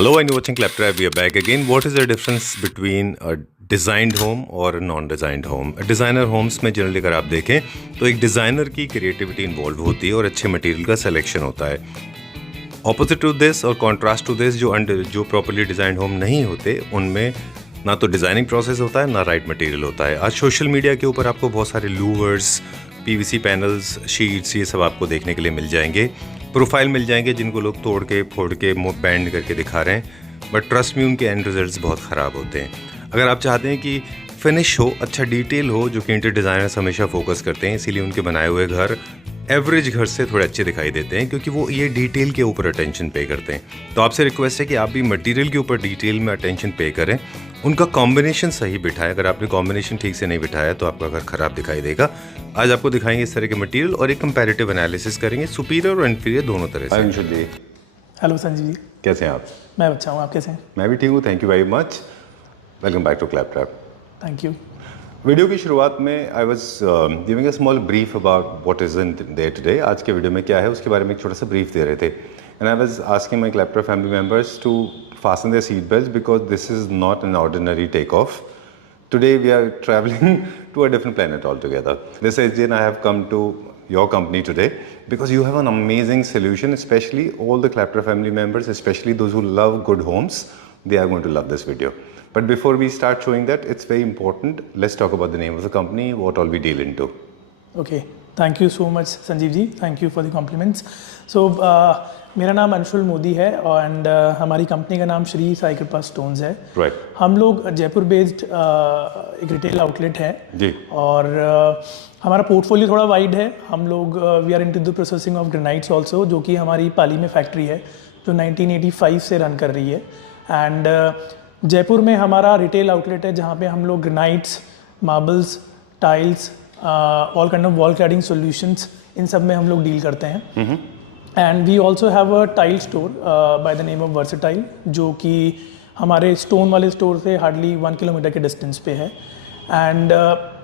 Hello and you're watching Claptrap. We are back again. What is the difference between a designed home और a non-designed home? Designer homes में generally अगर आप देखें तो एक designer की क्रिएटिविटी इन्वॉल्व होती है और अच्छे मटेरियल का सिलेक्शन होता है. ऑपोजिट टू दिस और कॉन्ट्रास्ट टू दिस जो प्रॉपर्ली डिज़ाइंड होम नहीं होते उनमें ना तो डिज़ाइनिंग प्रोसेस होता है ना राइट मटेरियल होता है. आज सोशल मीडिया के ऊपर आपको बहुत सारे लूवर्स, पीवीसी पैनल्स, शीट्स ये सब आपको देखने के लिए मिल जाएंगे. प्रोफाइल मिल जाएंगे जिनको लोग तोड़ के फोड़ के बैंड करके दिखा रहे हैं, बट ट्रस्ट में उनके एंड रिजल्ट्स बहुत ख़राब होते हैं. अगर आप चाहते हैं कि फिनिश हो, अच्छा डिटेल हो, जो कि इंटीरियर डिज़ाइनर्स हमेशा फोकस करते हैं, इसीलिए उनके बनाए हुए घर एवरेज घर से थोड़े अच्छे दिखाई देते हैं क्योंकि वो ये डिटेल के ऊपर अटेंशन पे करते हैं. तो आपसे रिक्वेस्ट है कि आप भी मटेरियल के ऊपर डिटेल में अटेंशन पे करें, उनका कॉम्बिनेशन सही बिठाएं. अगर आपने कॉम्बिनेशन ठीक से नहीं बिठाया तो आपका घर ख़राब दिखाई देगा. आज आपको दिखाएंगे इस तरह के मटेरियल और एक कंपैरेटिव एनालिसिस करेंगे सुपीरियर और इन्फीरियर दोनों तरह से. अंशुल जी, हेलो संजीव जी. कैसे हैं आप? मैं अच्छा हूँ, आप कैसे हैं? मैं भी ठीक हूँ, thank you very much. Welcome back to claptrap. Thank you. Video की शुरुआत में I was giving a small brief about what is in there today. आज के वीडियो में क्या है उसके बारे में एक छोटा सा ब्रीफ दे रहे थे. And I was asking my claptrap family members to fasten their seat belts because this is not an ordinary takeoff. Today we are traveling to a different planet altogether. This is Jane, I have come to your company today because you have an amazing solution, especially all the Claptrap family members, especially those who love good homes. They are going to love this video. But before we start showing that, it's very important. Let's talk about the name of the company, what all we deal into. Okay, thank you so much Sanjeev ji. Thank you for the compliments. So मेरा नाम अंशुल मोदी है and हमारी company का नाम श्री साई कृपा stones है. Right. हम लोग जयपुर बेस्ड एक रिटेल आउटलेट है जी. और हमारा पोर्टफोलियो थोड़ा वाइड है. हम लोग we are into the processing of granites also, जो कि हमारी पाली में फैक्ट्री है जो 1985 से रन कर रही है. एंड जयपुर में हमारा रिटेल आउटलेट है जहाँ पे हम लोग granites, marbles, tiles, all kind of wall cladding solutions, इन सब में हम लोग डील करते हैं. And we also have a tile store by the name of versatile, जो कि हमारे स्टोन वाले स्टोर से हार्डली 1 किलोमीटर के डिस्टेंस पे है. एंड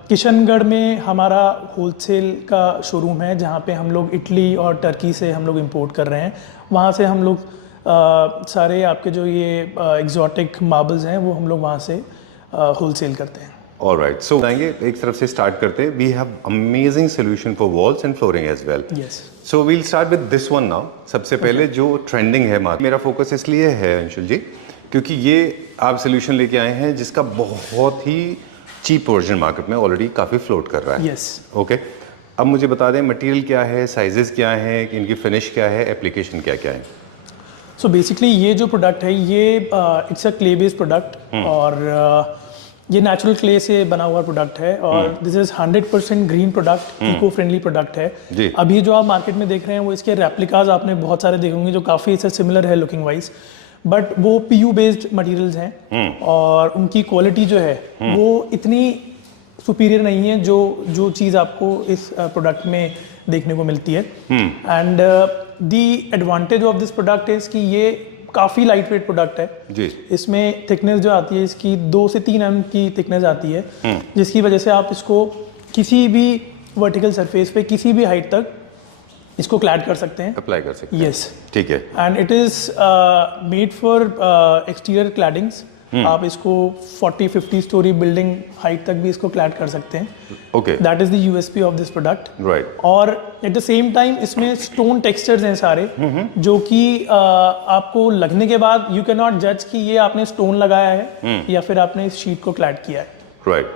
किशनगढ़ में हमारा होलसेल का शोरूम है जहाँ पे हम लोग इटली और टर्की से हम लोग इंपोर्ट कर रहे हैं. वहाँ से हम लोग सारे आपके जो ये एग्जॉटिक मार्बल्स हैं वो हम लोग वहाँ से होलसेल करते हैं. Alright, so आएंगे एक तरफ से स्टार्ट करते हैं. We have amazing solution for walls and flooring as well. Yes. So we'll start with this one now. सबसे पहले जो ट्रेंडिंग है मार्केट, मेरा फोकस इसलिए है अंशुल जी क्योंकि ये आप सोल्यूशन लेके आए हैं जिसका बहुत ही चीप वर्जन मार्केट में ऑलरेडी काफ़ी फ्लोट कर रहा है. Yes. ओके, अब मुझे बता दें मटेरियल क्या है, साइजेस क्या है, इनकी फिनिश क्या है, एप्लीकेशन क्या क्या है. सो बेसिकली ये जो प्रोडक्ट है ये it's a clay based product और ये नेचुरल क्ले से बना हुआ प्रोडक्ट है और this is 100% green product, eco friendly product है. जी. अभी जो आप मार्केट में देख रहे हैं वो इसके रेप्लिकाज आपने बहुत सारे देखे होंगे जो काफ़ी इससे सिमिलर है लुकिंग वाइज, बट वो पीयू बेस्ड मटेरियल्स हैं और उनकी क्वालिटी जो है वो इतनी सुपीरियर नहीं है जो चीज़ आपको इस प्रोडक्ट में देखने को मिलती है. And the advantage of this product is कि ये काफ़ी लाइट वेट प्रोडक्ट है. जी. इसमें थिकनेस जो आती है इसकी 2 से 3 mm की थिकनेस आती है, जिसकी वजह से आप इसको किसी भी वर्टिकल सरफेस पे किसी भी हाइट तक इसको क्लैड कर सकते हैं, अप्लाई कर सकते हैं. यस. ठीक है. And it is made for exterior claddings. आप इसको 40-50 स्टोरी बिल्डिंग हाइट तक भी इसको क्लैड कर सकते हैं. Okay. That is the USP of this product. Right. और एट द सेम टाइम इसमें स्टोन टेक्सचर्स हैं सारे जो कि आपको लगने के बाद यू कैन नॉट जज कि ये आपने स्टोन लगाया है या फिर आपने इस शीट को क्लैड किया है. राइट.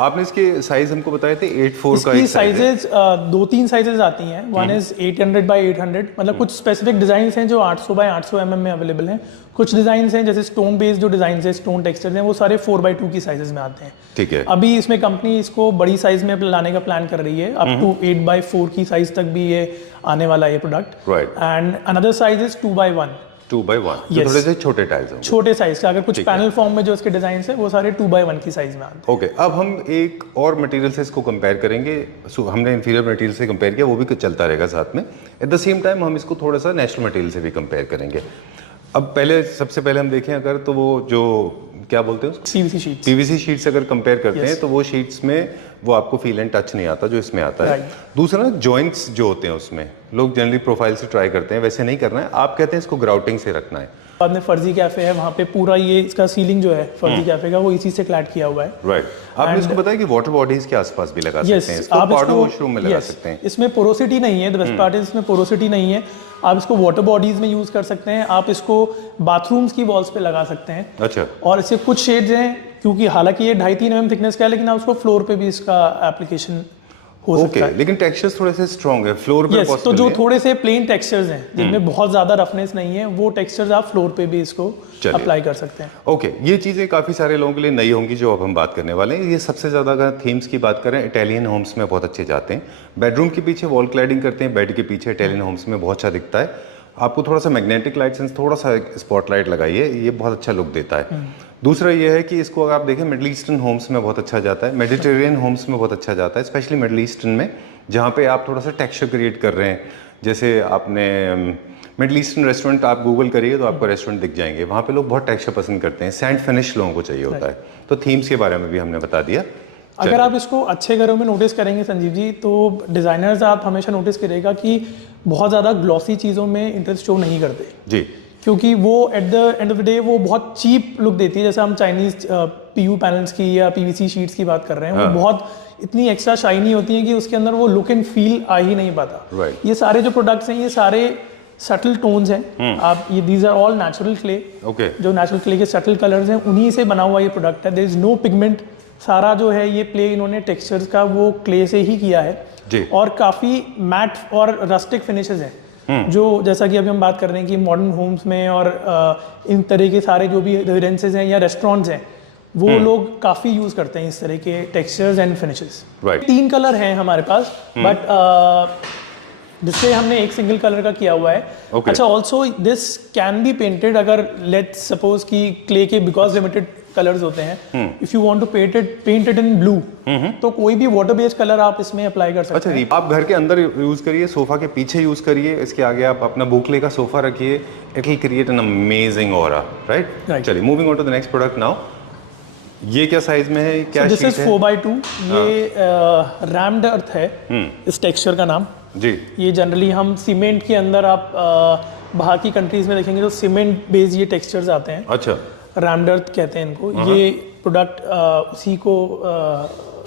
आपने इसके साइज हमको बताए थे 8-4 का. इसकी साइजेस 2-3 साइजेस आती हैं. वन इज 800 बाय 800, मतलब कुछ स्पेसिफिक डिजाइन हैं जो 800 बाय 800 mm में अवेलेबल हैं. कुछ डिजाइन हैं जैसे स्टोन बेस्ड जो डिजाइन है, स्टोन टेक्सचर हैं, वो सारे 4x2 की साइजेस में आते हैं. ठीक है. अभी इसमें कंपनी इसको बड़ी साइज में लाने का प्लान कर रही है, अप टू 8x4 की साइज तक भी ये आने वाला है ये product. Right. And another size is 2x1. 2x1. Yes. थोड़े से छोटे टाइल्स हैं. छोटे साइज का, अगर कुछ पैनल फॉर्म में जो इसके डिजाइन है वो सारे 2x1 की साइज में आते हैं. ओके. अब हम एक और मटेरियल से इसको कंपेयर करेंगे. हमने इंफीरियर मटेरियल से कंपेयर किया, वो भी चलता रहेगा साथ में. एट द सेम टाइम हम इसको थोड़ा सा नेचुरल मटेरियल से भी कंपेयर करेंगे. अब सबसे पहले हम देखें अगर तो वो जो क्या बोलते हैं पीवीसी शीट्स. पीवीसी शीट्स अगर कंपेयर करते Yes. हैं तो वो शीट्स में वो आपको फील एंड टच नहीं आता जो इसमें आता है. दूसरा ना जॉइंट्स जो होते हैं उसमें लोग जनरली प्रोफाइल से ट्राई करते हैं, वैसे नहीं करना है. आप कहते हैं इसको ग्राउटिंग से रखना है. बाद में फर्जी कैफे है, वहाँ पे पूरा ये इसका सीलिंग जो है फर्जी कैफे का वो इसी से क्लैड किया हुआ है। राइट, आपने इसको बताया कि वाटर बॉडीज के आसपास भी लगा सकते हैं, इसको आप पाउडर वॉशरूम में लगा सकते हैं। इसमें पोरोसिटी नहीं है, द बेस्ट पार्ट इज इसमें पोरोसिटी नहीं है। आप इसको वाटर बॉडीज में यूज कर सकते हैं, आप इसको बाथरूम्स की वॉल्स पे लगा सकते हैं। अच्छा, और इससे कुछ शेड्स हैं, क्योंकि हालांकि ये 2.5-3 mm थिकनेस का है, लेकिन आप उसको फ्लोर पे भी इसका एप्लीकेशन हो सकता है। लेकिन टेक्सचर्स थोड़े से स्ट्रॉन्ग है फ्लोर पे तो पॉसिबल जो है। थोड़े से प्लेन टेक्सचर्स हैं जिनमें बहुत ज्यादा रफनेस नहीं है, वो टेक्सचर्स आप फ्लोर पे भी इसको अप्लाई कर सकते हैं। ओके, ये चीज़ें काफ़ी सारे लोगों के लिए नई होंगी जो अब हम बात करने वाले हैं। ये सबसे ज़्यादा अगर थीम्स की बात करें, इटालियन होम्स में बहुत अच्छे जाते हैं। बेडरूम के पीछे वॉल क्लैडिंग करते हैं, बेड के पीछे इटालियन होम्स में बहुत अच्छा दिखता है। आपको थोड़ा सा मैग्नेटिक लाइट सेंस, थोड़ा सा स्पॉटलाइट लगाइए, ये बहुत अच्छा लुक देता है। दूसरा ये है कि इसको अगर आप देखें मिडिल ईस्टर्न होम्स में बहुत अच्छा जाता है, मेडिटेरियन होम्स में बहुत अच्छा जाता है, स्पेशली मिडिल ईस्टर्न में, जहाँ पे आप थोड़ा सा टेक्सचर क्रिएट कर रहे हैं। जैसे आपने मिडिल ईस्टर्न रेस्टोरेंट आप गूगल करिए तो आपको रेस्टोरेंट दिख जाएंगे, वहाँ पे लोग बहुत टेक्सचर पसंद करते हैं, सैंड फिनिश लोगों को चाहिए होता है। तो थीम्स के बारे में भी हमने बता दिया। अगर आप इसको अच्छे घरों में नोटिस करेंगे संजीव जी, तो डिज़ाइनर्स आप हमेशा नोटिस करेगा कि बहुत ज़्यादा ग्लॉसी चीज़ों में इंटरेस्ट शो नहीं करते जी, क्योंकि वो at the end of the day वो बहुत चीप लुक देती है। जैसे हम चाइनीज पीयू पैनल्स की या पीवीसी शीट्स की बात कर रहे हैं, वो बहुत इतनी एक्स्ट्रा शाइनी होती है कि उसके अंदर वो लुक एंड फील आ ही नहीं पाता। ये सारे जो प्रोडक्ट्स हैं, ये सारे सटल टोन्स हैं। आप ये these are all natural clay, जो नेचुरल क्ले के सटल कलर्स हैं, उन्हीं से बना हुआ ये प्रोडक्ट है। देयर इज नो पिगमेंट, सारा जो है ये प्ले इन्होंने टेक्सचर्स का वो क्ले से ही किया है जी। और काफ़ी मैट और रस्टिक फिनिशेस हैं, जो जैसा कि अभी हम बात कर रहे हैं कि मॉडर्न होम्स में और इन तरह के सारे जो भी रेजिडेंसेज हैं या रेस्टोरेंट्स हैं, वो लोग काफ़ी यूज़ करते हैं इस तरह के टेक्सचर्स एंड फिनिशेस। 3 कलर हैं हमारे पास, बट जिससे हमने एक सिंगल कलर का किया हुआ है। अच्छा, also this can be painted, अगर लेट्स सपोज कि क्ले के बिकॉज लिमिटेड कलर्स होते हैं, if you want to paint it in blue, तो कोई भी वाटर बेस्ड कलर आप इसमें अप्लाई कर सकते हैं। अच्छा, आप घर के अंदर यूज करिए, सोफा के पीछे यूज करिए, इसके आगे आप अपना बुकले का सोफा रखिए, it will create an amazing aura, right. चलिए, moving on to the next product now. ये क्या साइज में है, क्या दिस इज 4x2। ये रैम्ड अर्थ है इस टेक्सचर का नाम जी। ये जनरली हम सीमेंट के अंदर, आप बाहर की कंट्रीज में देखेंगे तो सीमेंट बेस्ड ये टेक्सचर्स आते हैं। अच्छा, रैम्ड अर्थ कहते हैं इनको। ये प्रोडक्ट उसी को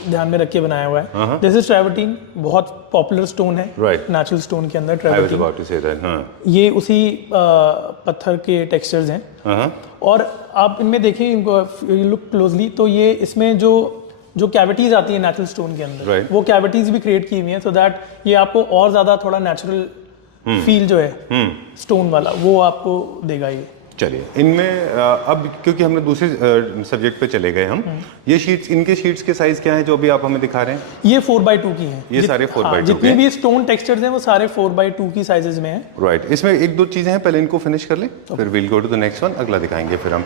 ध्यान में रख के बनाया हुआ है। दिस इज ट्रैवर्टीन, बहुत पॉपुलर स्टोन है नेचुरल स्टोन के अंदर ट्रैवर्टीन। ये उसी पत्थर के टेक्सचर्स हैं। और आप इनमें देखें, इनको लुक क्लोजली, तो ये इसमें जो कैविटीज आती है नेचुरल स्टोन के अंदर, वो कैविटीज भी क्रिएट की हुई हैं, सो दैट ये आपको और ज्यादा थोड़ा नेचुरल फील जो है स्टोन वाला वो आपको देगा ये। चलिए, इनमें अब क्योंकि हमने दूसरे सब्जेक्ट पे चले गए हम, ये शीट्स, इनके शीट्स के साइज क्या हैं जो अभी आप हमें दिखा रहे हैं? ये 4x2 की हैं। ये सारे 4x2 जितने भी स्टोन टेक्सचर्स हैं वो सारे 4x2 की साइजेस में हैं। राइट। इसमें 1-2 चीजें हैं, पहले इनको फिनिश कर लें, फिर will go to the next one, अगला दिखाएंगे फिर हम।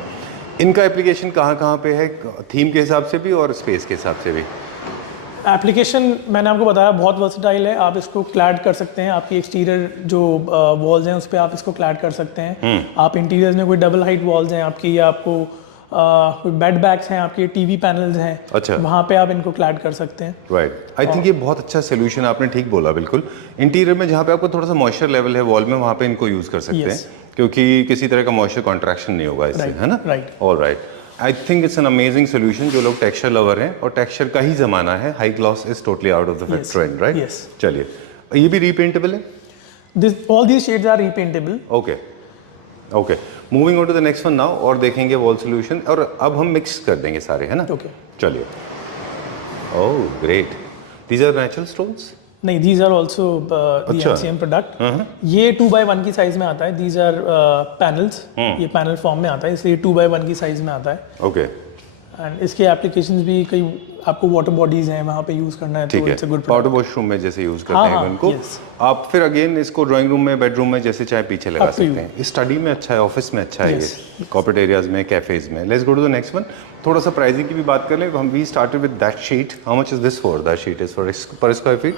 इनका एप्लीकेशन कहाँ पे है, थीम के हिसाब से भी और स्पेस के हिसाब से भी? एप्लीकेशन मैंने आपको बताया बहुत वर्सेटाइल है। आप इसको क्लैड कर सकते हैं, आपकी एक्सटीरियर जो वॉल्स हैं उस पर आप इसको क्लैड कर सकते हैं। आप इंटीरियर्स में कोई डबल हाइट वॉल्स हैं आपकी, या आपको कोई बेड बैग्स हैं आपके, टीवी पैनल्स हैं, अच्छा, वहाँ पे आप इनको क्लैड कर सकते हैं। राइट। आई थिंक ये बहुत अच्छा सोल्यूशन, आपने ठीक बोला बिल्कुल। इंटीरियर में जहाँ पे आपको थोड़ा सा मॉइस्चर लेवल है वॉल में, वहाँ पे इनको यूज कर सकते हैं, क्योंकि किसी तरह का मॉइस्चर कॉन्ट्रैक्शन नहीं होगा इससे, है ना? Right. All right. I think it's an amazing solution. जो लोग टेक्सचर लवर हैं और टेक्सचर का ही जमाना है, high gloss is totally out of the trend, right? चलिए, ये भी रीपेंटेबल है? All these shades are repaintable. Okay okay, moving on to the next one now, और देखेंगे वॉल सोल्यूशन, और अब हम मिक्स कर देंगे सारे, है ना? ओके, चलिए। Oh great, these are natural stones? नहीं, these are also the MCM product। ये 2x1 की साइज में आता है। these are panels, ये पैनल फॉर्म में आता है, इसलिए 2x1 की साइज में आता है। ओके। एंड इसके एप्लीकेशंस भी कई, आपको वाटर बॉडीज हैं वहाँ पे यूज करना है, तो it's a good product. Powder washroom में जैसे यूज करते हैं इनको, आप फिर अगेन इसको ड्राइंग रूम में, बेडरूम में जैसे चाहे पीछे लगा सकते हैं। स्टडी में अच्छा है, ऑफिस में अच्छा है, ये कॉर्पोरेट एरियाज में, कैफेज में। Let's go to the next one. थोड़ा सा प्राइसिंग की भी बात कर लें। हम we started with that sheet. How much is this for? That sheet is for per square feet?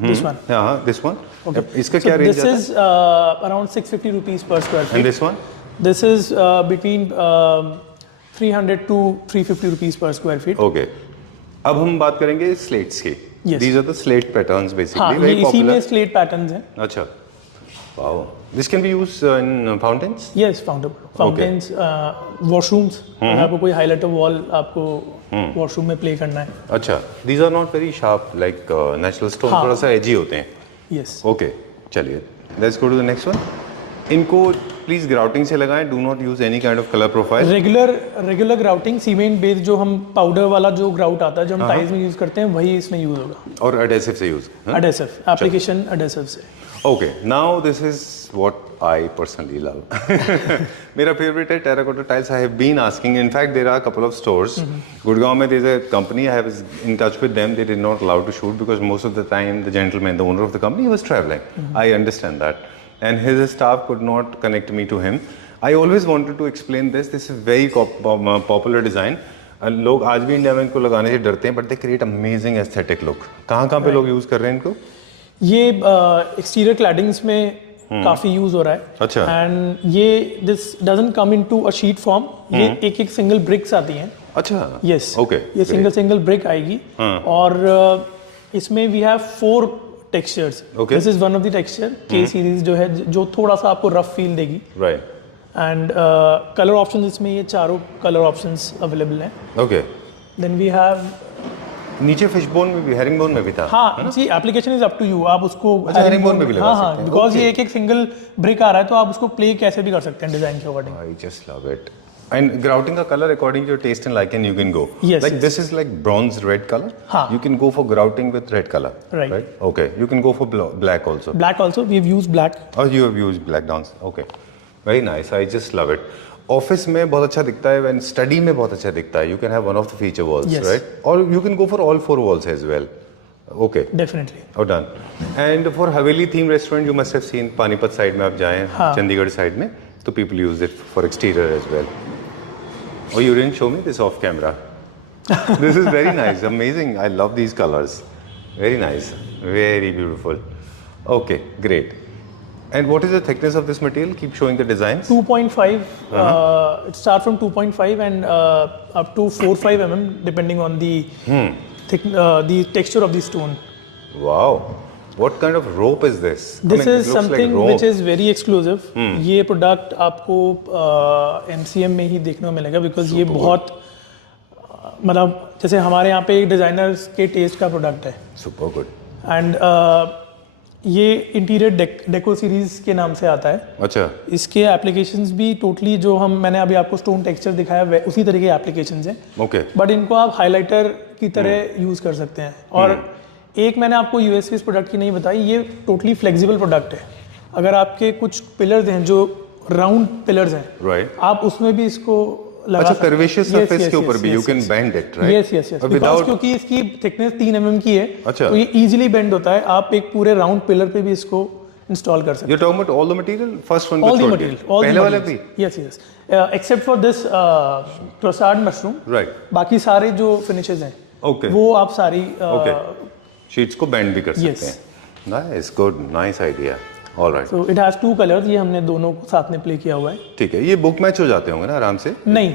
This one. This one. Okay. इसका क्या रेंज है? This is around 650 rupees per square feet. And this one? This is between 300 to 350 rupees per square feet. Okay. अब हम बात करेंगे slates की। Yes. These are the slate patterns basically. हाँ, very ये इसी popular. में स्लेट पैटर्न्स हैं। अच्छा, wow, This can be used in fountains? Yes fountains washrooms, अगर आपको कोई हाईलाइटर वॉल आपको वॉशरूम में प्ले करना है. अच्छा, these are not very sharp like natural stone, हाँ. थोड़ा सा edgy होते हैं. यस. ओके चलिए, let's go to the next one. इनको प्लीज ग्राउटिंग से लगाएं, do not use any kind of colour profile. Regular grouting, cement based जो हम पाउडर वाला जो ग्राउट आता है जो हम टाइल्स में यूज करते हैं वही इसमें यूज होगा. और एडेसिव से यूज. एडेसिव एप्लीकेशन एडेसिव से. Okay, now this is what I personally love. मेरा फेवरेट है terracotta tiles. I have been asking, in fact there are couple of stores. Gurgaon में there is a company, I have in touch with them. They did not allow to shoot because most of the time the gentleman, the owner of the company, he was travelling. I understand that. And his staff could not connect me to him. I always wanted to explain this. This is very popular design. लोग आज भी India में इनको लगाने से डरते हैं, but they create amazing aesthetic look. कहाँ पे लोग यूज कर रहे हैं इनको? ये एक्सटीरियर क्लैडिंग्स में काफी यूज हो रहा है. अच्छा. एंड ये this doesn't come into a sheet form. ये एक सिंगल ब्रिक्स आती हैं. अच्छा. यस. ओके. ये सिंगल ब्रिक आएगी. और इसमें we have 4 textures. This is one of the texture. K series जो है जो थोड़ा सा आपको रफ फील देगी. राइट. एंड कलर ऑप्शंस इसमें ये चारों कलर ऑप्शंस अवेलेबल हैं. ओके. देन वी हैव नीचे फिशबोन में भी, हेरिंगबोन में भी था. हाँ जी, application is up to you. आप उसको हेरिंगबोन में भी लगा सकते हैं. बिकॉज ये एक सिंगल ब्रिक आ रहा है तो आप उसको प्ले कैसे भी कर सकते हैं डिजाइन के according. I just love it. And grouting का color according to your taste and liking you can go. Yes. Like this is like bronze red color. हाँ. You can go for grouting with red color. Right. Okay. You can go for black also. Black also. We've used black. Oh, you have used black downs. Okay. Very nice. I just love it. Office में बहुत अच्छा दिखता है. When study में बहुत अच्छा दिखता है. You can have one of the feature walls, yes. right? Or you can go for all 4 walls as well. Okay. Definitely. Oh, done. And for Haveli theme restaurant, you must have seen Panipat side में आप जाएं, Chandigarh side में, तो people use it for exterior as well. Oh, you didn't show me this off camera. This is very nice, amazing. I love these colors. Very nice, very beautiful. Okay, great. And what is the thickness of this material? Keep showing the designs. 2.5. It starts from 2.5 and up to 4-5 mm, depending on the the texture of the stone. Wow. What kind of rope is this? This is something which is very exclusive. ये product आपको MCM में ही देखने को मिलेगा because ये बहुत मतलब जैसे हमारे यहाँ पे डिजाइनर्स के टेस्ट का प्रोडक्ट है. Super good. एंड ये इंटीरियर डेको सीरीज के नाम से आता है. अच्छा. इसके एप्लीकेशंस भी टोटली जो मैंने अभी आपको स्टोन टेक्सचर दिखाया उसी तरीके के एप्लीकेशंस हैं. ओके. बट इनको आप हाइलाइटर की तरह यूज कर सकते हैं. और एक मैंने आपको यूएसपी इस प्रोडक्ट की नहीं बताई, ये टोटली फ्लेक्सिबल प्रोडक्ट है. अगर आपके कुछ पिलर्स हैं जो राउंड पिलर्स हैं, राइट, आप उसमें भी इसको लगा सकते हैं. कर्वेशियस सरफेस के ऊपर भी you can bend it, right? Yes yes yes. Without, क्योंकि इसकी थिकनेस 3 mm की है. अच्छा. तो ये इजीली बेंड होता है. आप एक पूरे राउंड पिलर पे भी इसको इंस्टॉल कर सकते हैं. You're talking about all the material, first one. All the material. पहले वाले भी. Yes yes. Except for this Trussard mushroom. Right. बाकी सारे जो फिनिशेस हैं, Okay. वो आप सारी शीट्स को बेंड भी कर सकते Yes. हैं. Nice, good, nice idea. Alright. So it has 2 colors. ये हमने दोनों को साथ में प्ले किया हुआ है. ठीक है. ये बुक मैच हो जाते होंगे ना आराम से? नहीं,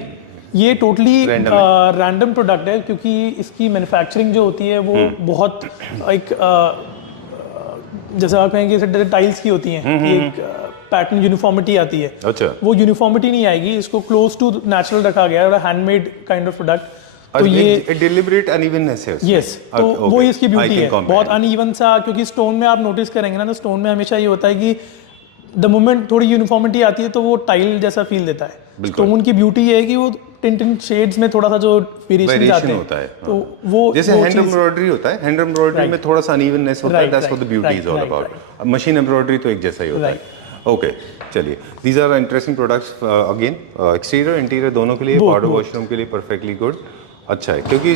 ये टोटली Random रैंडम प्रोडक्ट है क्योंकि इसकी मैन्युफैक्चरिंग जो होती है वो बहुत एक जैसे आप कहेंगे जैसे टाइल्स की होती हैं, एक पैटर्न यूनिफॉर्मिटी आती है. अच्छा. वो यूनिफॉर्मिटी नहीं आएगी. इसको क्लोज टू नेचुरल रखा गया है, हैंडमेड काइंड ऑफ प्रोडक्ट. तो ये डिलिबरेट अनइवननेस है. यस, तो वो इसकी ब्यूटी है. बहुत अनइवन सा, क्योंकि स्टोन में आप नोटिस करेंगे ना, तो स्टोन में हमेशा ये होता है कि द मोमेंट थोड़ी यूनिफॉर्मिटी आती है तो वो टाइल जैसा फील देता है. स्टोन की ब्यूटी ये है कि वो टिंट शेड्स में थोड़ा सा जो वेरिएशन आते हैं होता है. तो वो जैसे हैंड एम्ब्रॉयडरी होता है, हैंड एम्ब्रॉयडरी में थोड़ा सा अनइवननेस होता है. That's what the beauty is all about. Machine embroidery तो एक जैसा ही होता है. ओके, चलिए. These are interesting products. Again exterior interior दोनों के लिए, पाउडर वॉशरूम के लिए परफेक्टली गुड. अच्छा है क्योंकि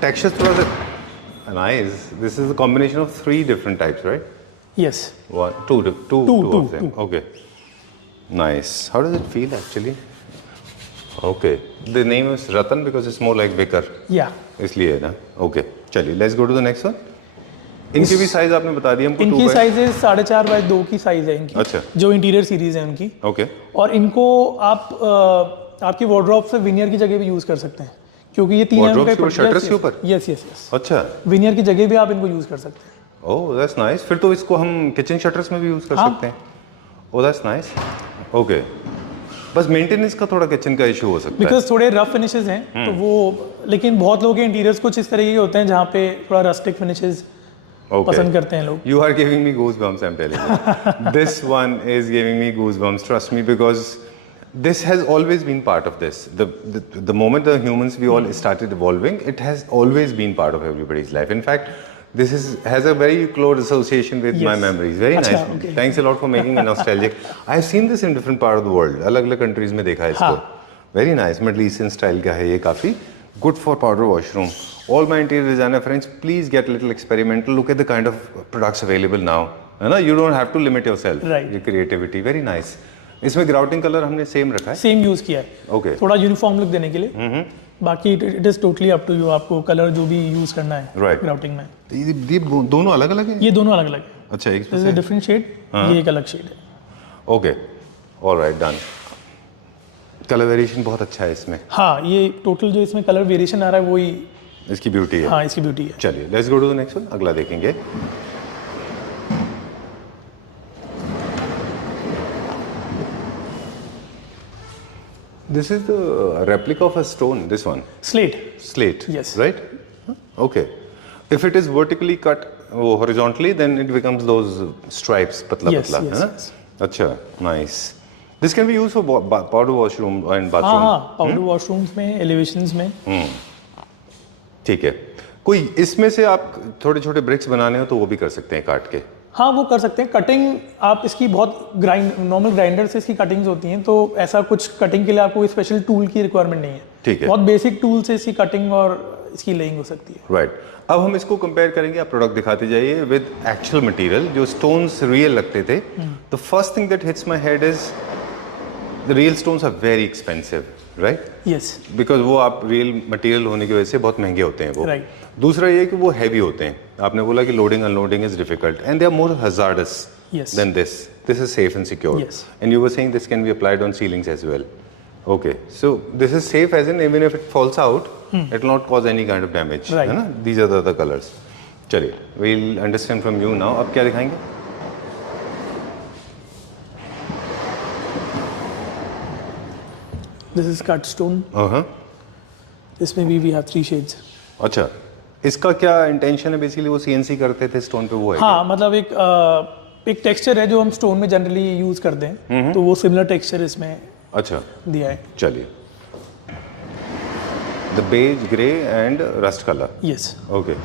टेक्सचर थोड़ा सा nice. This is a combination of 3 different types, right? Yes. Two of them. Okay. Nice. How does it feel actually? Okay. The name is Ratan because it's more like wicker. Yeah. इसलिए है ना. Okay. चलिए. Let's go to the next one. इनकी भी size आपने बता दिया हमको. इनकी साइजेस 4.5 by 2 की साइज है इनकी. अच्छा. जो इंटीरियर सीरीज है उनकी. Okay. और इनको आप आपकी वार्डरोब से विनियर की जगह भी यूज कर सकते हैं क्योंकि ये 3 mm का शटर्स के ऊपर. Yes yes yes. अच्छा. विनियर की जगह भी आप इनको यूज कर सकते हैं. ओह, दैट्स नाइस. फिर तो इसको हम किचन शटर्स में भी यूज कर सकते हैं. Oh that's nice. ओके, बस मेंटेनेंस का थोड़ा किचन का इशू हो सकता है। बिकॉज थोड़े रफ फिनिशेस हैं तो वो, लेकिन बहुत लोगों के इंटीरियर्स कुछ इस तरीके के होते हैं जहाँ पे थोड़ा रस्टिक फिनिशेस पसंद करते हैं लोग। You are giving me goosebumps, I'm telling you. This one is giving me goosebumps, trust me, because this has always been part of this. The moment the humans, we all started evolving, it has always been part of everybody's life. In fact, this has a very close association with my Yes. memories. Very अच्छा, nice. okay. Thanks a lot for making me nostalgic. I've seen this in different part of the world. अलग-अलग countries में देखा है इसको. Very nice. Middle Eastern style का है ये काफी. Good for powder washroom. All my interior designer friends, please get a little experimental. Look at the kind of products available now. है ना? You don't have to limit yourself. Right. Your creativity. Very nice. इसमें grouting colour हमने same रखा है. Same use किया है, Okay. थोड़ा uniform look देने के लिए। बाकी it is totally up to you, आपको कलर जो भी यूज करना है Right. ग्राउटिंग में। ये दोनों अलग-अलग हैं? ये दोनों अलग अलग है। अच्छा, एक this is a different shade, ये एक अलग शेड है। Okay, alright, done. Colour variation बहुत अच्छा है इसमें. हाँ, ये टोटल जो इसमें कलर वेरिएशन आ रहा है वही, इसकी ब्यूटी है. हाँ इसकी ब्यूटी है। चलिए, let's go to the next one. अगला देखेंगे. This is the replica of a stone, this one. Slate. Slate. Yes. Right? Okay. If it is vertically cut horizontally, then it becomes those stripes, patla Yes, patla. yes, है ना? yes. अच्छा, nice. This can be used for powder washroom and हाँ bathroom. हाँ, powder washrooms में, elevations में। ठीक है. कोई इसमें से आप छोटे छोटे ब्रिक्स बनाने हो तो वो भी कर सकते हैं काट के. हाँ वो कर सकते हैं। कटिंग आप इसकी बहुत नॉर्मल ग्राइंडर से इसकी कटिंग्स होती हैं, तो ऐसा कुछ कटिंग के लिए आपको स्पेशल टूल की रिक्वायरमेंट नहीं है। ठीक है. बहुत बेसिक टूल से इसकी कटिंग और इसकी लेइंग हो सकती है। राइट. अब हम इसको कंपेयर करेंगे. आप प्रोडक्ट दिखाते जाइए विद एक्चुअल मटेरियल. जो स्टोन्स रियल लगते थे, the first thing that hits my head is the real stones are very expensive, right? Yes, because वो आप रियल मटेरियल होने की वजह से बहुत महंगे होते हैं वो. Right. दूसरा ये कि वो हैवी होते हैं. आपने बोला कि loading unloading is difficult and they are more hazardous Yes. Then this. This is safe and secure. Yes. And you were saying this can be applied on ceilings as well. Okay, so this is safe as in even if it falls out, it will not cause any kind of damage. Right. है ना? These are the other colors. चलिए, we'll understand from you now. अब क्या दिखाएंगे? This is cut stone. हाँ. इसमें भी we have 3 shades. अच्छा, इसका क्या इंटेंशन है? बेसिकली वो CNC करते थे स्टोन पे, वो है हाँ, मतलब एक टेक्सचर है जो हम स्टोन में जनरली यूज करते हैं, तो वो सिमिलर टेक्सचर इसमें क्या? अच्छा, दिया है। चलिए. The beige, grey and rust color. Yes Okay.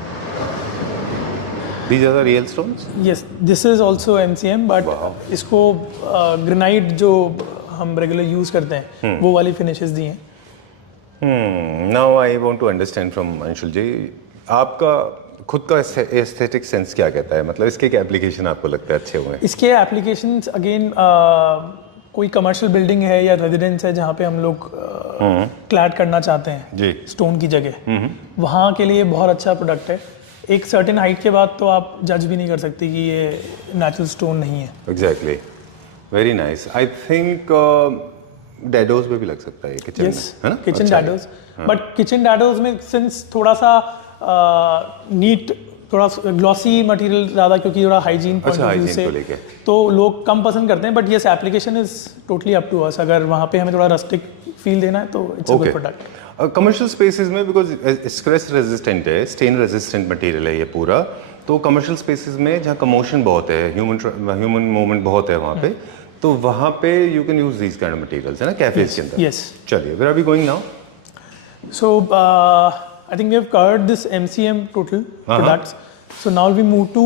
These are the real stones? Yes, this is also MCM, but Wow. इसको ग्रेनाइट जो हम रेगुलर यूज करते हैं वो वाली फिनिशेस दी हैं। Now I want to understand from Anshul जी, आपका खुद का एस्थेटिक सेंस क्या कहता है? मतलब इसके क्या एप्लीकेशन आपको लगता है अच्छे हुए? इसके एप्लीकेशंस अगेन, कोई कमर्शियल बिल्डिंग है या रेजिडेंस है जहाँ पे हम लोग क्लैड करना चाहते हैं जी. स्टोन की जगह, वहाँ के लिए बहुत अच्छा प्रोडक्ट है। एक सर्टेन हाइट के बाद तो आप जज भी नहीं कर सकते कि ये नेचुरल स्टोन नहीं है। Exactly. Very nice. I think dados में भी लग सकता है किचन यस, में, है ना? किचन अच्छा. डैडोज, बट किचन डैडोज में सिंस थोड़ा सा नीट, थोड़ा ग्लॉसी मटेरियल ज़्यादा, क्योंकि थोड़ा हाइजीन पॉइंट अच्छा, ऑफ व्यू hygiene से को लेके. तो लोग कम पसंद करते हैं। But yes, application is totally up to us. अगर वहाँ पे हमें थोड़ा रस्टिक फील देना है तो it's a good product. Commercial spaces में, बिकॉज स्क्रैच रेजिस्टेंट है, स्टेन रेजिस्टेंट मटेरियल है ये पूरा, तो कमर्शियल स्पेसेस में जहाँ कमोशन बहुत है, ह्यूमन मूवमेंट बहुत है वहाँ पे, तो वहाँ पे you can use these kind of materials, है ना, कैफेज के अंदर. Yes. चलिए, where are we going now? So I think we have covered this MCM total products. So now we move to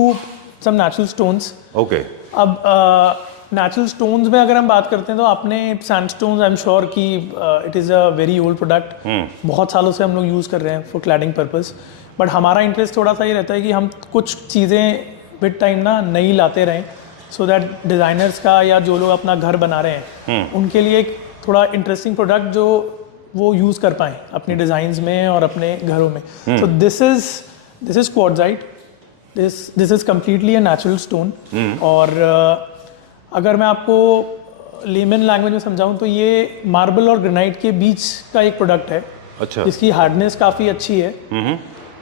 some natural stones. Okay. अब natural stones में अगर हम बात करते हैं तो आपने सैंडस्टोन्स, आई एम श्योर कि it is a very old product, बहुत सालों से हम लोग यूज़ कर रहे हैं फॉर क्लैडिंग पर्पस। बट हमारा इंटरेस्ट थोड़ा सा ये रहता है कि हम कुछ चीज़ें विद टाइम ना नई लाते रहें, सो दैट डिज़ाइनर्स का या जो लोग अपना घर बना रहे हैं उनके लिए एक थोड़ा इंटरेस्टिंग प्रोडक्ट जो वो यूज़ कर पाएँ अपने डिज़ाइंस में और अपने घरों में। तो this is quartzite, this is completely a natural stone. और अगर मैं आपको लेमन लैंग्वेज में समझाऊं तो ये मार्बल और ग्रेनाइट के बीच का एक प्रोडक्ट है। अच्छा. इसकी हार्डनेस काफ़ी अच्छी है,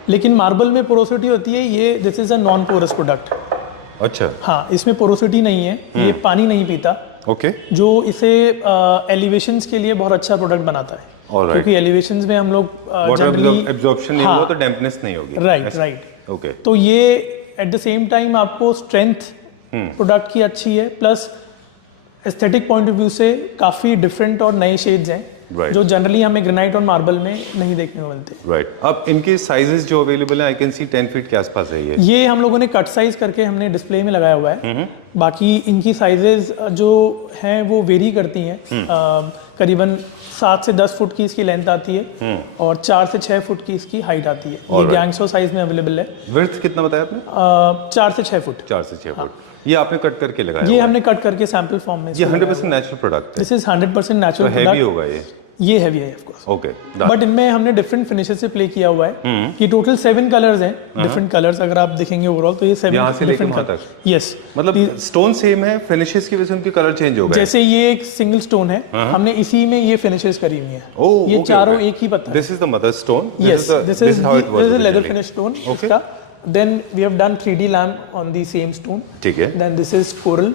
लेकिन मार्बल में पोरोसिटी होती है, ये this is a non porous product. अच्छा, हाँ, इसमें पोरोसिटी नहीं है, ये पानी नहीं पीता, ओके, जो इसे एलिवेशंस के लिए बहुत अच्छा प्रोडक्ट बनाता है। Alright. क्योंकि एलिवेशंस में हम लोग वाटर जनरली एब्जॉर्प्शन नहीं होगा तो डैम्पनेस नहीं होगी। Right right. ओके, तो ये एट द सेम टाइम आपको स्ट्रेंथ प्रोडक्ट की अच्छी है, plus aesthetic point of view से काफ़ी डिफरेंट और नए शेड्स हैं Right. जो जनरली हमें ग्रेनाइट और मार्बल में नहीं देखने को मिलते। राइट। अब इनके साइजेस जो अवेलेबल हैं, आई कैन सी 10 फीट के आसपास है ये हम लोगों ने कट साइज करके हमने डिस्प्ले में लगाया हुआ है। बाकी इनकी साइजेस जो हैं वो वेरी करती हैं। करीबन 7 से 10 फुट की इसकी लेंथ आती है और 4 से 6 फुट की इसकी हाइट आती है। ये गैंगसो साइज में अवेलेबल है। विड्थ कितना बताया आपने? 4 से 6 फुट। 4 से 6 फुट। ये आपने कट करके लगाया ये हुआ है? हमने कट करके सैंपल फॉर्म में। ये 100% नेचुरल प्रोडक्ट है, दिस इज 100% नेचुरल तो हैवी प्रोडक्ट। होगा ये हैवी है ऑफ कोर्स। ओके, बट इनमें हमने डिफरेंट फिनिशेस से प्ले किया हुआ है कि टोटल 7 कलर्स हैं, डिफरेंट कलर्स। अगर आप देखेंगे ओवरऑल तो ये 7 यहाँ से लेके डिफरेंट वहाँ कलर। तक? यस, मतलब स्टोन सेम है, फिनिशेस की वजह से उनके कलर चेंज हो गए। जैसे ये एक सिंगल स्टोन है, हमने इसी में ये फिनिशेस करी हुई है। ये चारों एक ही पत्थर। This is the mother stone. Yes, this is how it was leather finish stone इसका। Then we have done 3D lamp on the same stone. ठीक है। Then this is coral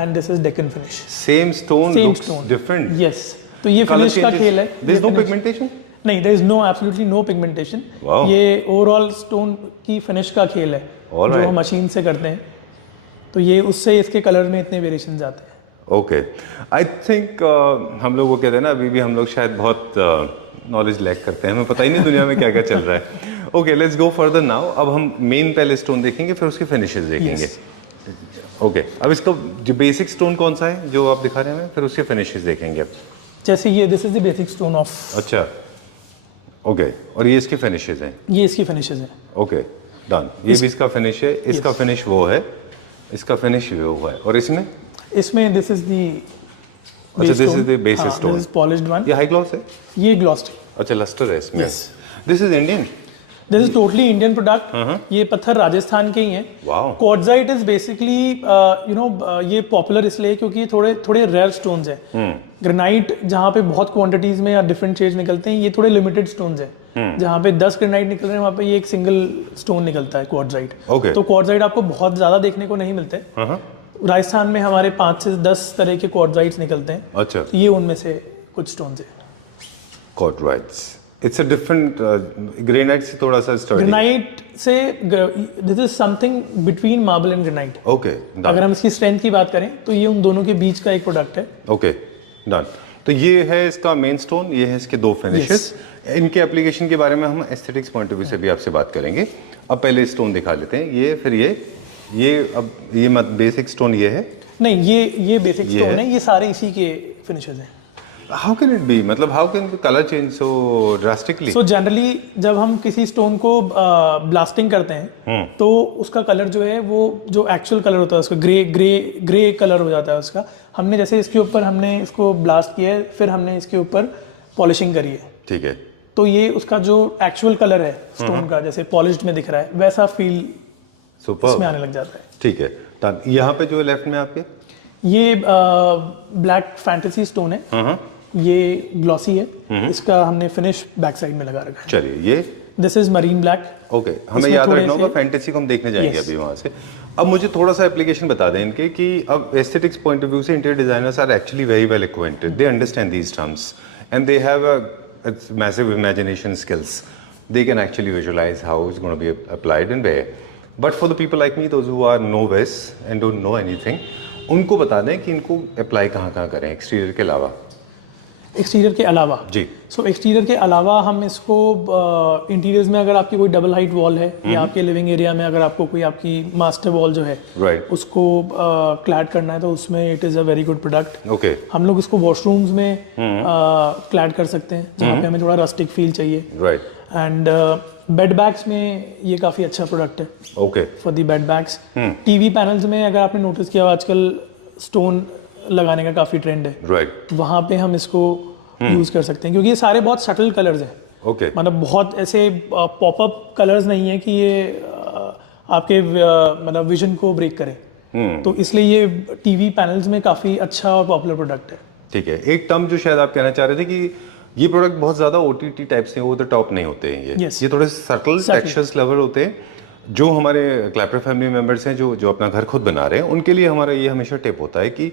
and this is Deccan finish. Same stone Same looks stone. Different. Yes. तो ये finish का खेल है। There is no pigmentation? नहीं, there is no absolutely no pigmentation. Wow. ये overall stone की फिनिश का खेल है Alright. जो हम मशीन से करते हैं। तो ये उससे इसके कलर में इतने वेरिएशंस आते हैं। ओके, आई थिंक हम लोग वो कहते हैं ना, अभी भी हम लोग शायद बहुत नॉलेज लैक करते हैं, हमें पता ही नहीं दुनिया में क्या क्या चल रहा है। Okay, let's go further now. अब हम मेन पहले स्टोन देखेंगे, फिर उसके फिनिशेस देखेंगे। ओके, अब इसका जो बेसिक स्टोन कौन सा है जो आप दिखा रहे हैं, फिर उसके फिनिशेस देखेंगे अब। जैसे ये this is the basic stone of. अच्छा, ओके, और ये इसके फिनिशेस हैं? ये इसकी फिनिशेस हैं। Okay, done. ये भी इसका फिनिश है, इसका फिनिश वो है, इसका फिनिश वो है, और इसमें दिस इज द अच्छा, this is the basic stone. This is polished one. ये हाई ग्लॉस है? ये ग्लॉस्ड। अच्छा, लस्टर है इसमें। Yes. This is Indian? This is totally Indian product. ये पत्थर राजस्थान के ही हैं। Wow. क्वार्ट्जाइट इज बेसिकली ये पॉपुलर इसलिए क्योंकि ये थोड़े थोड़े रेयर स्टोन्स हैं। ग्रेनाइट जहाँ पे बहुत क्वांटिटीज में या डिफरेंट शेड्स निकलते हैं, ये थोड़े लिमिटेड स्टोन्स हैं। जहाँ पे 10 ग्रेनाइट निकल रहे हैं, वहाँ पे ये एक सिंगल स्टोन निकलता है, क्वार्ट्जाइट। Okay. तो क्वार्ट्जाइट आपको बहुत ज्यादा देखने को नहीं मिलते। राजस्थान में हमारे 5 से 10 तरह के क्वार्ट्जाइट्स निकलते हैं। अच्छा, तो ये उनमें से कुछ स्टोन्स हैं। क्वार्ट्राइट्स, इट्स अ डिफरेंट ग्रेनाइट से थोड़ा सा स्टर्डी। ग्रेनाइट से this is something between marble and granite. Okay, अगर हम इसकी स्ट्रेंथ की बात करें तो ये उन दोनों के बीच का एक प्रोडक्ट है। Okay, done. तो ये है इसका मेन स्टोन, ये है इसके 2 फिनिशेस। इनके एप्लीकेशन के बारे में हम एस्थेटिक्स पॉइंट ऑफ व्यू से भी आपसे बात करेंगे। अब पहले स्टोन दिखा लेते हैं, ये फिर ये अब ये बेसिक स्टोन ये है? नहीं, ये बेसिक स्टोन है, ये सारे इसी के फिनिशेस हैं। हाउ कैन इट बी, मतलब how can colour change so drastically? So generally जब हम किसी स्टोन को ब्लास्टिंग करते हैं तो उसका कलर जो है वो जो एक्चुअल कलर होता है उसका ग्रे कलर हो जाता है उसका। हमने जैसे इसके ऊपर हमने इसको ब्लास्ट किया है, फिर हमने इसके ऊपर पॉलिशिंग करी है। ठीक है, तो ये उसका जो एक्चुअल कलर है स्टोन का, जैसे पॉलिश्ड में दिख रहा है, वैसा फील सुपर, इसमें आने लग जाता है। ठीक है। तो यहाँ पे जो लेफ्ट में आपके ये ब्लैक फैंटेसी स्टोन है। ये ग्लॉसी है। इसका हमने फिनिश बैक साइड में लगा रखा है। चलिए, ये this is marine black. Okay, हमें याद रखना होगा, फैंटेसी को हम देखने जाएंगे अभी वहाँ से। अब मुझे थोड़ा सा एप्लीकेशन बता दें इनके कि अब एस्थेटिक्स पॉइंट ऑफ व्यू से interior designers are actually very well acquainted, they understand these terms and they have a massive imagination skills, they can actually visualise how it's gonna be applied and where. But for the people like me, those who are novice and don't know anything, उनको बता दें कि इनको apply कहाँ करें exterior के अलावा। Exterior के अलावा जी, सो एक्सटीरियर के अलावा हम इसको इंटीरियर्स में अगर आपकी कोई डबल हाइट वॉल है या आपके लिविंग एरिया में अगर आपको कोई आपकी मास्टर वॉल जो है राइट, उसको क्लैड करना है तो उसमें it is a very good product. Okay, हम लोग इसको वॉशरूम्स में क्लैड कर सकते हैं जहाँ पे हमें थोड़ा रस्टिक फील चाहिए। राइट, एंड बेड बैग्स में ये काफ़ी अच्छा प्रोडक्ट है okay, for the bed bags. TV panels में अगर आपने नोटिस किया आजकल स्टोन लगाने का काफ़ी ट्रेंड है, राइट, वहाँ पे हम इसको यूज़ कर सकते हैं क्योंकि ये सारे बहुत सटल कलर्स हैं। ओके, मतलब बहुत ऐसे पॉपअप कलर्स नहीं है कि ये आपके मतलब विजन को ब्रेक करे। तो इसलिए ये टीवी पैनल्स में काफ़ी अच्छा और पॉपुलर प्रोडक्ट है। ठीक है। एक टर्म जो शायद आप कहना चाह रहे थे कि ये प्रोडक्ट बहुत ज़्यादा OTT टाइप से ओवर द टॉप नहीं होते हैं, ये Yes. ये थोड़े सटल टेक्सचर्स लेवल होते हैं, जो हमारे क्लैपर फैमिली मेम्बर्स हैं जो जो अपना घर खुद बना रहे हैं, उनके लिए हमारा ये हमेशा टिप होता है कि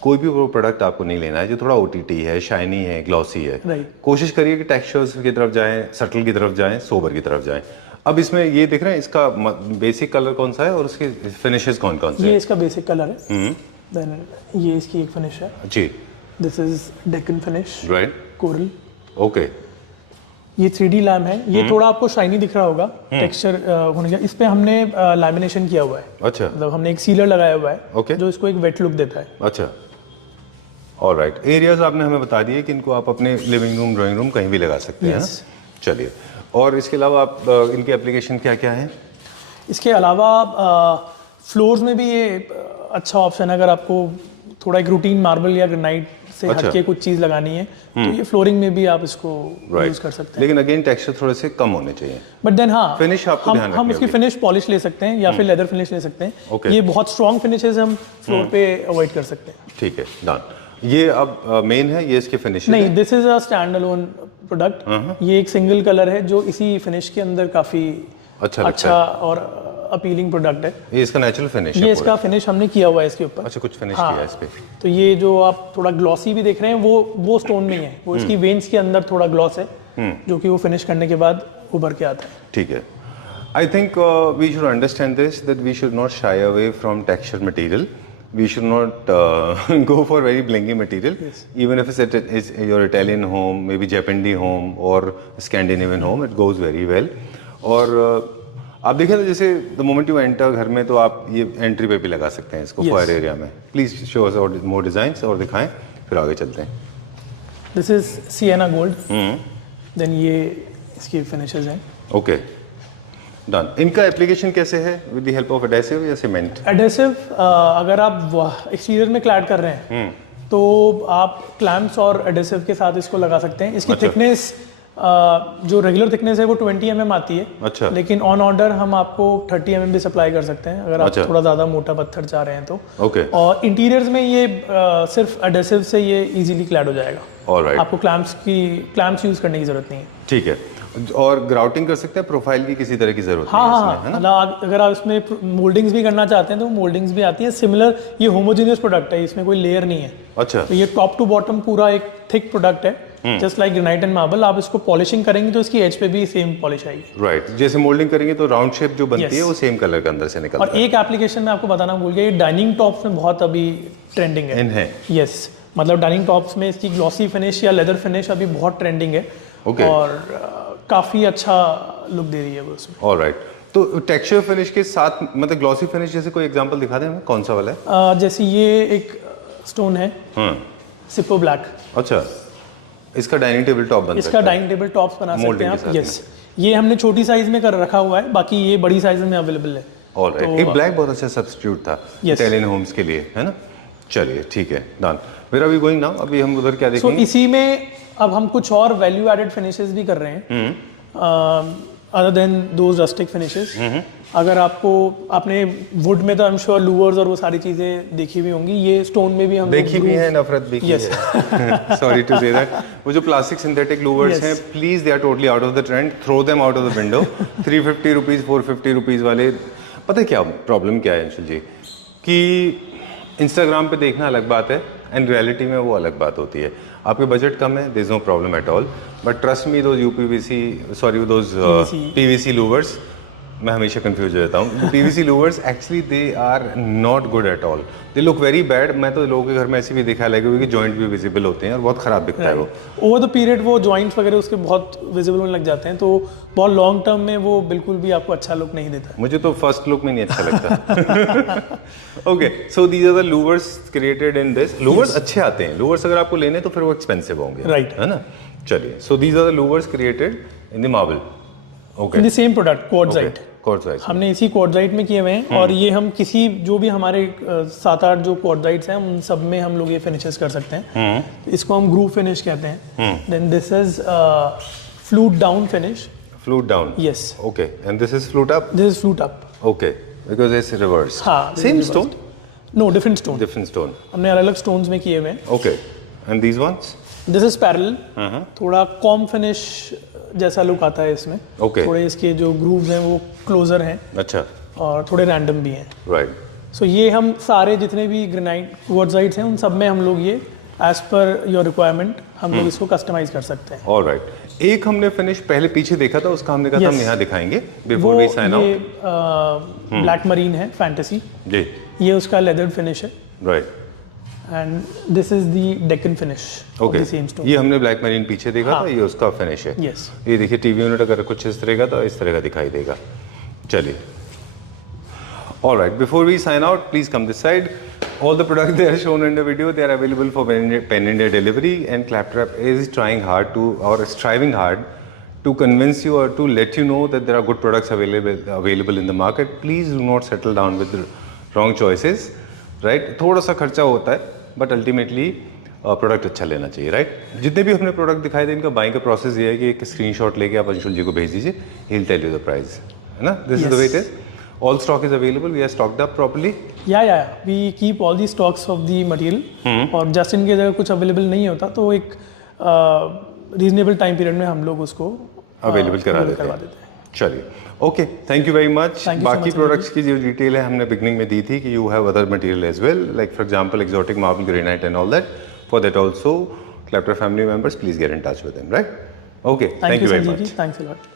कोई भी वो प्रोडक्ट आपको नहीं लेना है जो थोड़ा OTT है, शाइनी है, ग्लॉसी है। Right. कोशिश करिए कि टेक्सचर्स की तरफ जाएं, सटल की तरफ जाएं, सोबर की तरफ जाएं। अब इसमें ये देख रहे हैं इसका बेसिक कलर कौन सा है और उसके फिनिशेस कौन कौन से ये हैं? इसका बेसिक कलर है। देन ये इसकी एक फिनिश है। जी, this is Deccan finish, right, coral. Okay, ये 3D लैम है। ये थोड़ा आपको शाइनी दिख रहा होगा टेक्सचर होने का। इस पे हमने लैमिनेशन किया हुआ है, अच्छा, मतलब हमने एक सीलर लगाया हुआ है Okay. जो इसको एक वेट लुक देता है। अच्छा, ऑलराइट। एरियाज आपने हमें बता दिए कि इनको आप अपने लिविंग रूम, ड्राइंग रूम कहीं भी लगा सकते हैं। Yes. चलिए, और इसके अलावा आप इनकी एप्लीकेशन क्या क्या है? इसके अलावा फ्लोर्स में भी ये अच्छा ऑप्शन है। अगर आपको थोड़ा एक रूटीन मार्बल या ग्रेनाइट से अच्छा। हटके कुछ चीज़ लगानी है तो ये फ्लोरिंग में भी आप इसको यूज कर सकते हैं। लेकिन अगेन टेक्सचर थोड़े से कम होने चाहिए। बट देन हाँ, Finish आपको ध्यान हम रखनी उसकी होगी। फिनिश पॉलिश ले सकते हैं या फिर लेदर फिनिश ले सकते हैं। Okay. ये बहुत स्ट्रॉन्ग फिनिशेस हम फ्लोर पे अवॉइड कर सकते हैं। ठीक है, डन। ये अब मेन है, ये इसके फिनिश नहीं, this is a stand alone product. ये एक सिंगल कलर है जो इसी फिनिश के अंदर काफी अच्छा लगता अच्छा और अपीलिंग प्रोडक्ट है। ये इसका नेचुरल फिनिश ये है इसका फिनिश हमने किया हुआ है इसके ऊपर। अच्छा, कुछ फिनिश हाँ। किया है इस पे। तो ये जो आप थोड़ा ग्लॉसी भी देख रहे हैं वो स्टोन में ही है। वो इसकी वेन्स के अंदर थोड़ा ग्लॉस है जो कि वो फिनिश करने के बाद उभर के आता है। ठीक है। I think we should understand this, that we should not shy away from texture material. We should not go for very blingy material. Yes. Even if it is your Italian home, maybe Japanese home or Scandinavian home, it goes very well. और आप देखें तो जैसे the moment you enter घर में तो आप ये एंट्री पे भी लगा सकते हैं इसको, Yes. फायर एरिया में। Please show us more designs और दिखाएं, फिर आगे चलते हैं। This is Siena gold. Then ये इसकी फिनिशेस हैं। Okay, done. इनका एप्लीकेशन कैसे है? With the help of adhesive या सीमेंट? एडेसिव अगर आप एक्सटीरियर में क्लैड कर रहे हैं तो आप क्लैम्प्स और एडेसिव के साथ इसको लगा सकते हैं। इसकी अच्छा। थिकनेस जो रेगुलर थिकनेस है वो 20 mm आती है। अच्छा। लेकिन ऑन ऑर्डर हम आपको 30 mm भी सप्लाई कर सकते हैं अगर आप अच्छा। थोड़ा ज़्यादा मोटा पत्थर चाह रहे हैं तो। ओके, और इंटीरियर्स में ये सिर्फ एडेसिव से ये इजीली क्लैड हो जाएगा। ऑलराइट, आपको क्लैम्प्स यूज़ करने की ज़रूरत नहीं है। ठीक है। और ग्राउटिंग कर सकते हैं, प्रोफाइल की किसी तरह की जरूरत हाँ नहीं है हाँ इसमें, है ना? मतलब अगर आप इसमें मोल्डिंग्स भी करना चाहते हैं तो मोल्डिंग्स भी आती है। सिमिलर ये होमोजेनियस प्रोडक्ट है, इसमें कोई लेयर नहीं है। अच्छा, तो ये टॉप टू बॉटम पूरा एक थिक प्रोडक्ट है, just like granite and marble. आप इसको पॉलिशिंग करेंगे तो इसकी एज पे भी सेम पॉलिश आएगी। राइट। जैसे मोल्डिंग करेंगे तो राउंड शेप जो बनती Yes. है वो सेम कलर के अंदर से निकलता और एक एप्लीकेशन में आपको बताना भूल गया, ये डाइनिंग टॉप्स में बहुत अभी ट्रेंडिंग है। है। इन है, यस, मतलब डाइनिंग टॉप्स में इसकी ग्लॉसी फिनिश या लेदर फिनिश अभी बहुत ट्रेंडिंग है। Okay. और काफ़ी अच्छा लुक दे रही है वो उसमें। ऑलराइट। तो टेक्सचर फिनिश के साथ मतलब ग्लॉसी फिनिश जैसे कोई एग्जांपल दिखा दें हमें, कौन सा वाला है? जैसे ये एक स्टोन है सिप्पो ब्लैक। अच्छा, इसका डाइनिंग टेबल टॉप बनता इसका है? डाइनिंग टेबल टॉप्स बना सकते Molding हैं के आप। साथ यस, ये हमने छोटी साइज में कर रखा हुआ है, बाकी ये बड़ी साइज में अवेलेबल है। ऑलराइट। एक ब्लैक बहुत अच्छा सब्स्टिट्यूट था Yes. इटालियन होम्स के लिए, है ना? चलिए, ठीक है, done. Where are we going now? अभी हम उधर क्या सो देखेंगे? इसी में अब हम कुछ और वैल्यू एडेड फिनिशेस भी कर रहे हैं other than those rustic finishes. अगर आपने वुड में तो आई एम श्योर लूवर्स और वो सारी चीजें देखी हुई होंगी। ये स्टोन में भी हम देखी भी है, नफरत भी की Yes. है। Sorry to say that. वो जो प्लास्टिक सिंथेटिक लूवर्स Yes. हैं, please they are totally out of the trend, throw them out of the window. 350 rupees, 450 rupees वाले, पता है क्या प्रॉब्लम क्या है अंशुल जी, कि इंस्टाग्राम पे देखना अलग बात है एंड रियलिटी में वो अलग बात होती है। आपके बजट कम है, there is no problem at all, but trust me those PVC louvres, मैं हमेशा कंफ्यूज हो जाता हूँ। PVC louvres actually they are not good at all, they look very bad. मैं तो लोगों के घर में ऐसे भी देखा लगे हुए कि जॉइंट भी विजिबल होते हैं और बहुत खराब दिखता है वो। ओवर द पीरियड वो जॉइंट्स वगैरह उसके बहुत विजिबल होने लग जाते हैं, तो बहुत लॉन्ग टर्म में वो बिल्कुल भी आपको अच्छा लुक नहीं देता। मुझे तो फर्स्ट लुक में नहीं अच्छा लगता। Okay, so these are the louvres created in this. Louvres अच्छे आते हैं, लूवर्स अगर आपको लेने तो फिर वो एक्सपेंसिव होंगे, Right. है ना? चलिए, so these are the louvres created in the marble. Okay, in the same product quartzite, quartzite. हमने इसी क्वार्ट्जाइट में किए हुए हैं। और ये हम किसी जो भी हमारे 7-8 जो क्वार्ट्जाइट्स हैं उन सब में हम लोग ये फिनिशेस कर सकते हैं। तो इसको हम ग्रूव फिनिश कहते हैं। Then this is flute down finish. Flute down, yes, okay, and this is flute up. This is flute up. Okay, because it's reverse. हाँ, same stone, no different stone, different stone. हमने अलग अलग stones में किए हुए हैं। Okay, and these ones? This is parallel, थोड़ा comb finish जैसा लुक आता है इसमें। Okay. थोड़े इसके जो ग्रूव्स हैं वो क्लोजर हैं अच्छा, और थोड़े रैंडम भी हैं। राइट। सो ये हम सारे जितने भी ग्रेनाइट क्वार्ट्जाइट्स हैं उन सब में हम लोग ये एज पर योर रिक्वायरमेंट हम लोग इसको कस्टमाइज कर सकते हैं। All right. एक हमने फिनिश पहले पीछे देखा था, उसका हमने कहा था हम Yes. यहाँ दिखाएंगे वो बिफोर वी साइन ये आउट। ब्लैक मरीन है फैंटेसी, जी, ये उसका लेदर फिनिश है right, and this is the Deccan finish off okay. The same stone. ये हमने ब्लैक मरीन पीछे देखा था, ये उसका फिनिश है। यस, ये देखिए टीवी यूनिट अगर कुछ इस तरह का तो इस तरह का दिखाई देगा। चलिए, all right, before we sign out, please come this side. All the products they are shown in the video, they are available for Pan India delivery, and Claptrap is trying hard to, or striving hard to convince you or to let you know that there are good products available in the market. Please do not settle down with the wrong choices, right? थोड़ा सा खर्चा होता है, but ultimately product अच्छा लेना चाहिए, right? जितने भी हमने प्रोडक्ट दिखाए थे, इनका बाइंग का प्रोसेस ये है कि एक स्क्रीनशॉट लेके आप अंशुल जी को भेज दीजिए, he will tell you the price, है ना? This is the way it is. All stock is available. We are stocked up properly. या we keep all the stocks of the material, और जस्ट इन केस अगर कुछ available नहीं होता तो एक रीजनेबल टाइम पीरियड में हम लोग उसको अवेलेबल करा देते हैं। चलिए, okay, thank you very much. बाकी प्रोडक्ट्स की जो डिटेल है हमने बिगनिंग में दी थी कि you have other material as well, like for example exotic marble granite and all that. For that also Claptrap family members, please get in touch with them, right? Okay, thank you very much. Thanks a lot.